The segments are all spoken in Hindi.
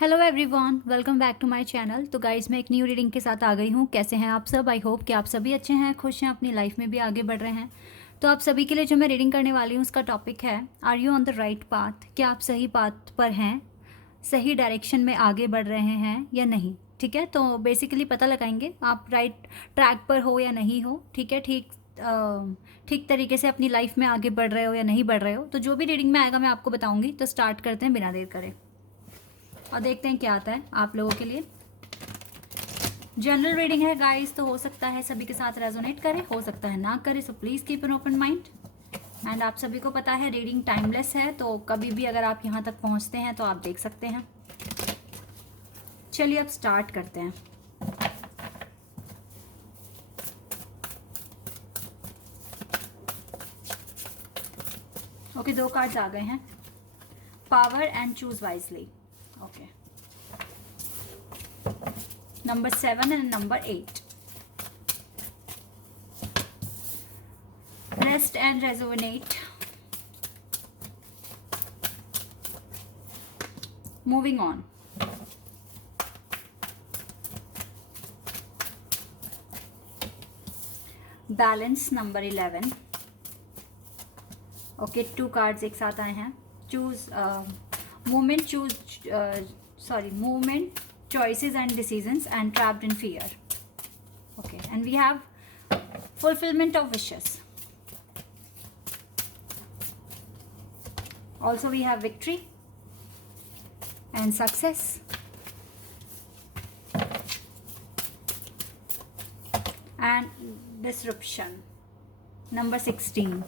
Hello everyone, welcome back to my channel. तो गाइस, मैं एक न्यू रीडिंग के साथ आ गई हूँ। कैसे हैं आप सब? आई होप कि आप सभी अच्छे हैं, खुश हैं, अपनी लाइफ में भी आगे बढ़ रहे हैं। तो आप सभी के लिए जो मैं रीडिंग करने वाली हूँ उसका टॉपिक है, are you on the right path? क्या आप सही पाथ पर हैं, सही डायरेक्शन में आगे बढ़ रहे हैं या नहीं? ठीक है, तो बेसिकली पता लगाएंगे आप राइट ट्रैक पर हो या नहीं हो। ठीक है, ठीक तरीके से अपनी लाइफ में आगे बढ़ रहे हो या नहीं बढ़ रहे हो। तो जो भी रीडिंग में आएगा मैं आपको बताऊंगी। तो स्टार्ट करते हैं बिना देर करे और देखते हैं क्या आता है आप लोगों के लिए। जनरल रीडिंग है गाइस, तो हो सकता है सभी के साथ रेजोनेट करे, हो सकता है ना करे। So please keep an open mind. And आप सभी को पता है रीडिंग टाइमलेस है, तो कभी भी अगर आप यहाँ तक पहुँचते हैं तो आप देख सकते हैं। चलिए अब स्टार्ट करते हैं। ओके, दो कार्ड्स आ गए हैं, power and choose wisely. Okay, number 7 and number 8. Rest and rejuvenate. Moving on. Balance number 11. Okay, two cards एक साथ आए हैं. Choose movement, movement, choices and decisions, and trapped in fear. Okay, and we have fulfillment of wishes. Also we have victory and success. And disruption. Number 16.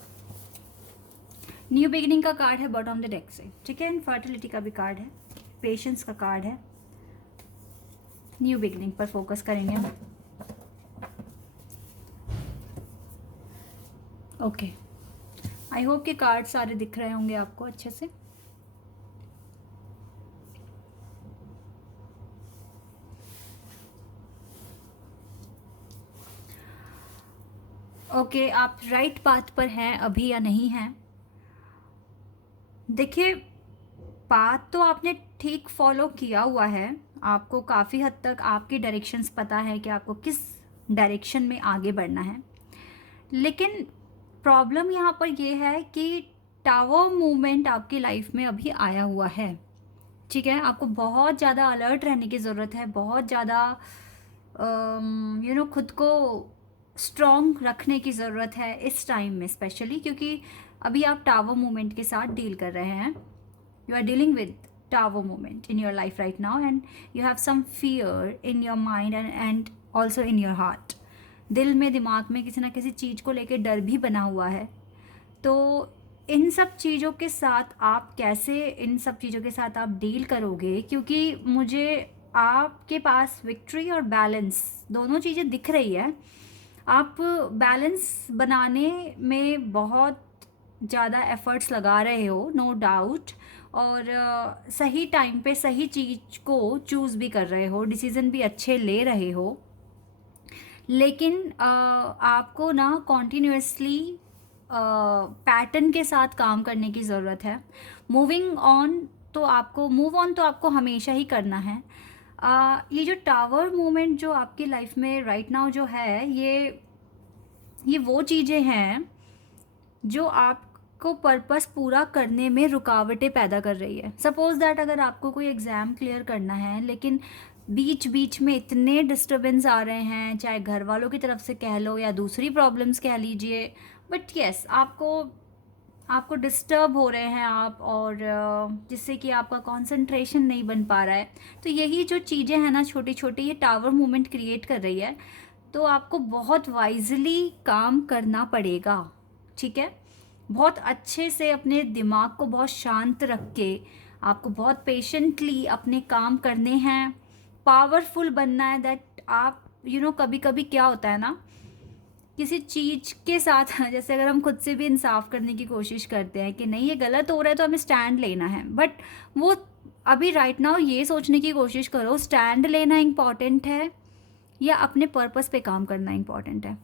New beginning का कार्ड है बॉटम ऑफ द डेक से। ठीक है, फर्टिलिटी का भी कार्ड है, पेशेंस का कार्ड है। न्यू बिगिनिंग पर फोकस करेंगे हम। ओके, आई होप कि कार्ड सारे दिख रहे होंगे आपको अच्छे से। ओके, आप राइट पाथ पर हैं अभी या नहीं हैं? देखिए, पाथ तो आपने ठीक फॉलो किया हुआ है। आपको काफ़ी हद तक आपकी डायरेक्शंस पता है कि आपको किस डायरेक्शन में आगे बढ़ना है। लेकिन प्रॉब्लम यहाँ पर यह है कि टावर मूवमेंट आपकी लाइफ में अभी आया हुआ है। ठीक है, आपको बहुत ज़्यादा अलर्ट रहने की ज़रूरत है, बहुत ज़्यादा खुद को स्ट्रॉन्ग रखने की ज़रूरत है इस टाइम में, स्पेशली क्योंकि अभी आप टावर मूवमेंट के साथ डील कर रहे हैं। You are dealing with tower movement in your life right now, and you have some fear in your mind and also in your heart. दिल में, दिमाग में किसी ना किसी चीज़ को लेकर डर भी बना हुआ है। तो इन सब चीज़ों के साथ आप कैसे इन सब चीज़ों के साथ आप डील करोगे, क्योंकि मुझे आपके पास विक्ट्री और बैलेंस दोनों चीज़ें दिख रही है। आप बैलेंस बनाने में बहुत ज़्यादा एफर्ट्स लगा रहे हो, नो डाउट, और सही टाइम पे सही चीज़ को चूज़ भी कर रहे हो, डिसीज़न भी अच्छे ले रहे हो। लेकिन आपको ना कॉन्टीन्यूसली पैटर्न के साथ काम करने की ज़रूरत है। मूव ऑन तो आपको हमेशा ही करना है। ये जो टावर मूवमेंट जो आपकी लाइफ में राइट नाउ जो है, ये वो चीज़ें हैं जो आपको पर्पस पूरा करने में रुकावटें पैदा कर रही है। सपोज दैट अगर आपको कोई एग्ज़ाम क्लियर करना है, लेकिन बीच बीच में इतने डिस्टर्बेंस आ रहे हैं, चाहे घर वालों की तरफ से कह लो या दूसरी प्रॉब्लम्स कह लीजिए, बट यस, आपको डिस्टर्ब हो रहे हैं आप, और जिससे कि आपका कंसंट्रेशन नहीं बन पा रहा है। तो यही जो चीज़ें हैं ना, छोटी छोटी, ये टावर मूवमेंट क्रिएट कर रही है। तो आपको बहुत वाइजली काम करना पड़ेगा। ठीक है, बहुत अच्छे से अपने दिमाग को बहुत शांत रख के आपको बहुत पेशेंटली अपने काम करने हैं, पावरफुल बनना है। दैट आप कभी कभी क्या होता है ना, किसी चीज़ के साथ जैसे अगर हम खुद से भी इंसाफ करने की कोशिश करते हैं कि नहीं ये गलत हो रहा है तो हमें स्टैंड लेना है, बट वो अभी राइट नाउ ये सोचने की कोशिश करो, स्टैंड लेना इम्पॉर्टेंट है या अपने पर्पस पे काम करना इम्पॉर्टेंट है।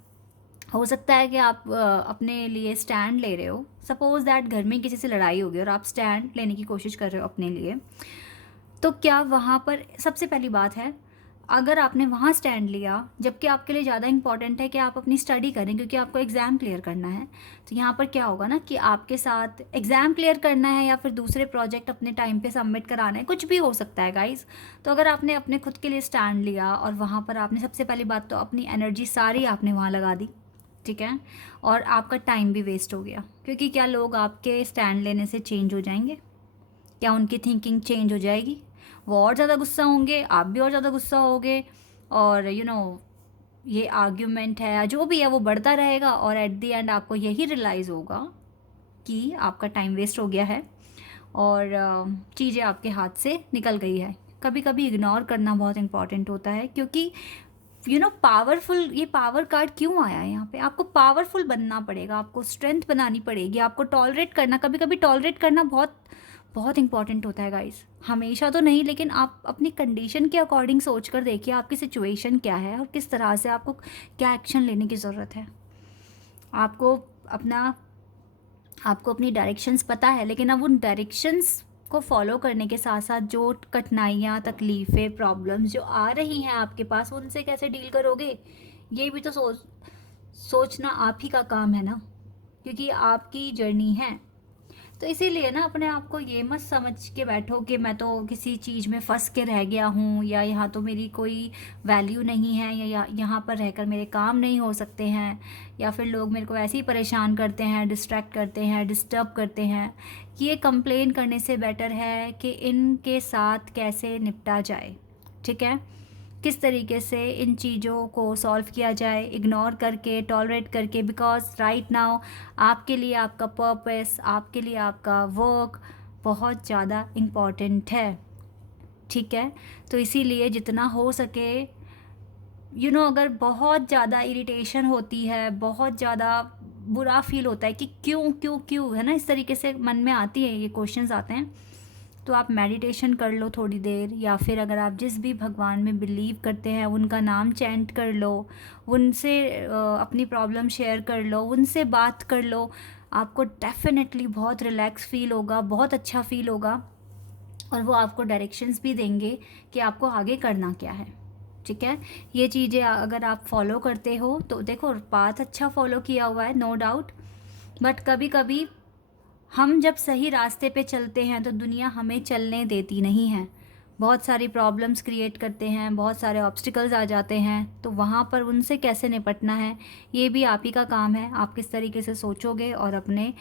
हो सकता है कि आप अपने लिए स्टैंड ले रहे हो, सपोज दैट घर में किसी से लड़ाई हो गई और आप स्टैंड लेने की कोशिश कर रहे हो अपने लिए, तो क्या वहाँ पर सबसे पहली बात है, अगर आपने वहाँ स्टैंड लिया, जबकि आपके लिए ज़्यादा इंपॉर्टेंट है कि आप अपनी स्टडी करें क्योंकि आपको एग्ज़ाम क्लियर करना है, तो यहाँ पर क्या होगा ना कि आपके साथ एग्ज़ाम क्लियर करना है या फिर दूसरे प्रोजेक्ट अपने टाइम पे सबमिट कराना है, कुछ भी हो सकता है गाइस। तो अगर आपने अपने खुद के लिए स्टैंड लिया और वहाँ पर आपने सबसे पहली बात तो अपनी एनर्जी सारी आपने वहाँ लगा दी, ठीक है, और आपका टाइम भी वेस्ट हो गया, क्योंकि क्या लोग आपके स्टैंड लेने से चेंज हो जाएंगे? क्या उनकी थिंकिंग चेंज हो जाएगी? वो और ज़्यादा गुस्सा होंगे, आप भी और ज़्यादा गुस्सा होगे, और ये आर्ग्यूमेंट है या जो भी है वो बढ़ता रहेगा, और एट द एंड आपको यही रियलाइज़ होगा कि आपका टाइम वेस्ट हो गया है और चीज़ें आपके हाथ से निकल गई है। कभी कभी इग्नोर करना बहुत इंपॉर्टेंट होता है, क्योंकि पावरफुल, ये पावर कार्ड क्यों आया है यहाँ पे? आपको पावरफुल बनना पड़ेगा, आपको स्ट्रेंथ बनानी पड़ेगी, आपको टॉलरेट करना, कभी कभी टॉलरेट करना बहुत बहुत इंपॉर्टेंट होता है गाइस। हमेशा तो नहीं, लेकिन आप अपनी कंडीशन के अकॉर्डिंग सोच कर देखिए आपकी सिचुएशन क्या है और किस तरह से आपको क्या एक्शन लेने की ज़रूरत है। आपको अपना आपको अपनी डायरेक्शंस पता है, लेकिन अब उन डायरेक्शंस को फॉलो करने के साथ साथ जो कठिनाइयाँ, तकलीफ़ें, प्रॉब्लम्स जो आ रही हैं आपके पास, उनसे कैसे डील करोगे, ये भी तो सोचना आप ही का काम है ना, क्योंकि आपकी जर्नी है। तो इसीलिए ना अपने आप को ये मत समझ के बैठो कि मैं तो किसी चीज़ में फंस के रह गया हूँ, या यहाँ तो मेरी कोई वैल्यू नहीं है, या यहाँ पर रहकर मेरे काम नहीं हो सकते हैं, या फिर लोग मेरे को ऐसे ही परेशान करते हैं, डिस्ट्रैक्ट करते हैं, डिस्टर्ब करते हैं। ये कंप्लेन करने से बेटर है कि इनके साथ कैसे निपटा जाए, ठीक है, किस तरीके से इन चीज़ों को सॉल्व किया जाए, इग्नोर करके, टॉलरेट करके, बिकॉज राइट नाउ आपके लिए आपका पर्पस, आपके लिए आपका वर्क बहुत ज़्यादा इम्पॉर्टेंट है, ठीक है। तो इसीलिए जितना हो सके अगर बहुत ज़्यादा इरिटेशन होती है, बहुत ज़्यादा बुरा फील होता है कि क्यों क्यों क्यों, है ना, इस तरीके से मन में आती है, ये क्वेश्चंस आते हैं, तो आप मेडिटेशन कर लो थोड़ी देर, या फिर अगर आप जिस भी भगवान में बिलीव करते हैं उनका नाम चैंट कर लो, उनसे अपनी प्रॉब्लम शेयर कर लो, उनसे बात कर लो। आपको डेफिनेटली बहुत रिलैक्स फील होगा, बहुत अच्छा फील होगा, और वो आपको डायरेक्शंस भी देंगे कि आपको आगे करना क्या है, ठीक है। ये चीज़ें अगर आप फॉलो करते हो तो देखो, पाथ अच्छा फॉलो किया हुआ है, नो डाउट, बट कभी कभी हम जब सही रास्ते पे चलते हैं तो दुनिया हमें चलने देती नहीं है, बहुत सारी प्रॉब्लम्स क्रिएट करते हैं, बहुत सारे ऑब्स्टिकल्स आ जाते हैं, तो वहाँ पर उनसे कैसे निपटना है ये भी आप ही का काम है। आप किस तरीके से सोचोगे और अपने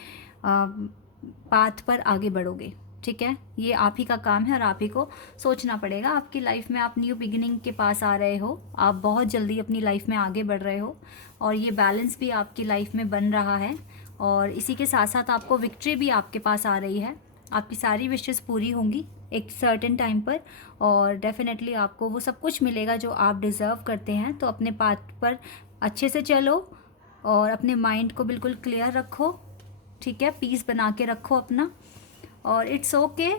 पाथ पर आगे बढ़ोगे, ठीक है, ये आप ही का काम है और आप ही को सोचना पड़ेगा। आपकी लाइफ में आप न्यू बिगिनिंग के पास आ रहे हो, आप बहुत जल्दी अपनी लाइफ में आगे बढ़ रहे हो, और ये बैलेंस भी आपकी लाइफ में बन रहा है, और इसी के साथ साथ आपको विक्ट्री भी आपके पास आ रही है। आपकी सारी विशेस पूरी होंगी एक सर्टेन टाइम पर, और डेफिनेटली आपको वो सब कुछ मिलेगा जो आप डिज़र्व करते हैं। तो अपने पाथ पर अच्छे से चलो और अपने माइंड को बिल्कुल क्लियर रखो, ठीक है, पीस बना के रखो अपना, और इट्स ओके,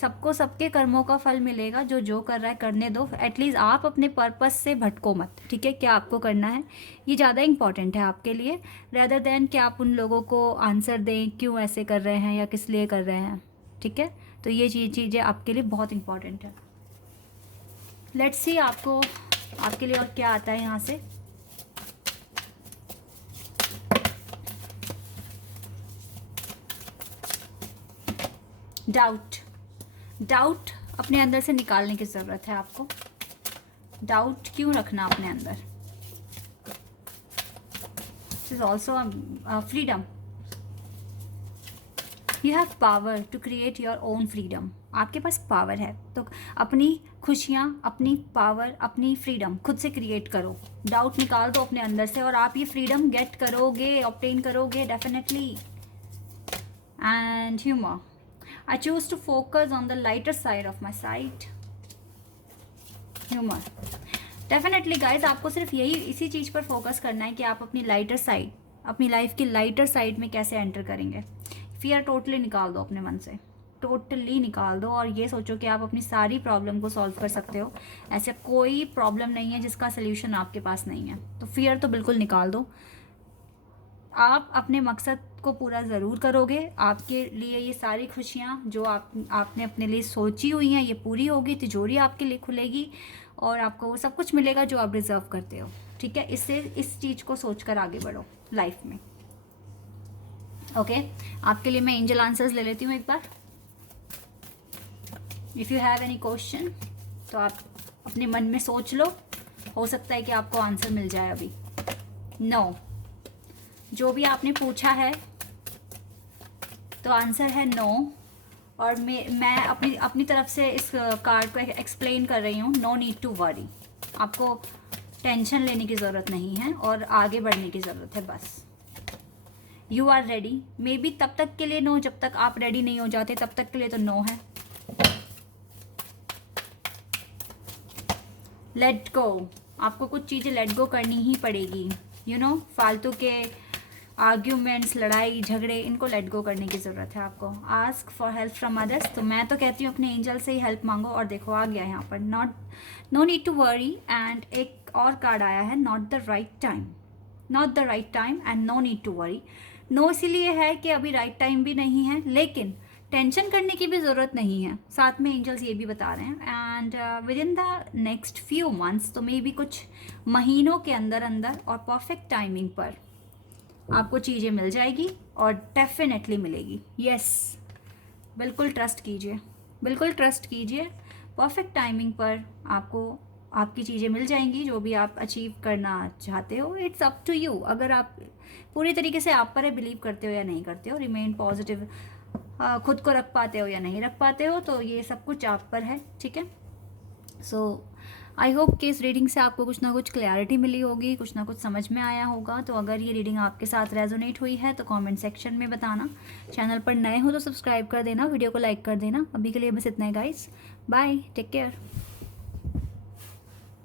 सबको सबके कर्मों का फल मिलेगा, जो जो कर रहा है करने दो। एटलीस्ट आप अपने पर्पस से भटको मत, ठीक है, क्या आपको करना है ये ज़्यादा इंपॉर्टेंट है आपके लिए, रेदर देन कि आप उन लोगों को आंसर दें क्यों ऐसे कर रहे हैं या किस लिए कर रहे हैं, ठीक है। तो ये चीज़ें आपके लिए बहुत इंपॉर्टेंट है। लेट्स सी आपको आपके लिए और क्या आता है यहाँ से। डाउट अपने अंदर से निकालने की ज़रूरत है आपको। डाउट क्यों रखना अपने अंदर? This is also freedom. You have power to create your own freedom. आपके पास पावर है, तो अपनी खुशियाँ, अपनी पावर, अपनी फ्रीडम खुद से क्रिएट करो। डाउट निकाल दो अपने अंदर से और आप ये फ्रीडम गेट करोगे, ऑब्टेन करोगे definitely. And humour, I choose to focus on the lighter side of my side. Humor. Definitely guys, आपको सिर्फ इसी चीज़ पर फोकस करना है कि आप अपनी लाइटर साइड, अपनी लाइफ की लाइटर साइड में कैसे एंटर करेंगे। फियर टोटली निकाल दो अपने मन से, टोटली निकाल दो, और ये सोचो कि आप अपनी सारी प्रॉब्लम को सॉल्व कर सकते हो। ऐसे कोई प्रॉब्लम नहीं है जिसका सोल्यूशन आपके पास नहीं है, तो फियर तो बिल्कुल निकाल दो। आप अपने मकसद को पूरा ज़रूर करोगे। आपके लिए ये सारी खुशियाँ जो आपने अपने लिए सोची हुई हैं ये पूरी होगी, तिजोरी आपके लिए खुलेगी और आपको वो सब कुछ मिलेगा जो आप डिज़र्व करते हो। ठीक है, इससे इस चीज़ को सोचकर आगे बढ़ो लाइफ में। ओके, आपके लिए मैं एंजल आंसर्स ले लेती हूँ एक बार। If you have any question तो आप अपने मन में सोच लो, हो सकता है कि आपको आंसर मिल जाए अभी। नो, जो भी आपने पूछा है तो आंसर है नो। और मैं अपनी तरफ से इस कार्ड को एक्सप्लेन कर रही हूँ। नो नीड टू वरी, आपको टेंशन लेने की ज़रूरत नहीं है और आगे बढ़ने की ज़रूरत है बस। You are ready, maybe तब तक के लिए नो, जब तक आप रेडी नहीं हो जाते तब तक के लिए तो नो है। लेट गो, आपको कुछ चीज़ें लेट गो करनी ही पड़ेगी। यू नो, फालतू के आर्ग्यूमेंट्स, लड़ाई झगड़े, इनको लेट गो करने की ज़रूरत है आपको। Ask for help from others, तो मैं तो कहती हूँ अपने एंजल से ही हेल्प मांगो। और देखो आ गया यहाँ पर no need to worry. And एक और कार्ड आया है, not the right time, not the right time and no need to worry. No इसीलिए है कि अभी राइट टाइम भी नहीं है, लेकिन टेंशन करने की भी ज़रूरत नहीं है। साथ में एंजल्स ये भी बता रहे हैं and with in the next few months, तो मे बी कुछ महीनों के अंदर अंदर और परफेक्ट टाइमिंग पर आपको चीज़ें मिल जाएगी और डेफिनेटली मिलेगी। यस, बिल्कुल ट्रस्ट कीजिए, बिल्कुल ट्रस्ट कीजिए। परफेक्ट टाइमिंग पर आपको आपकी चीज़ें मिल जाएंगी जो भी आप अचीव करना चाहते हो। इट्स अप टू यू, अगर आप पूरी तरीके से आप पर बिलीव करते हो या नहीं करते हो, रिमेन पॉजिटिव, खुद को रख पाते हो या नहीं रख पाते हो, तो ये सब कुछ आप पर है। ठीक है, सो आई होप कि इस रीडिंग से आपको कुछ ना कुछ क्लैरिटी मिली होगी, कुछ ना कुछ समझ में आया होगा। तो अगर ये रीडिंग आपके साथ रेजोनेट हुई है तो कमेंट सेक्शन में बताना। चैनल पर नए हो तो सब्सक्राइब कर देना, वीडियो को लाइक कर देना। अभी के लिए बस इतना ही गाइस, बाय, टेक केयर।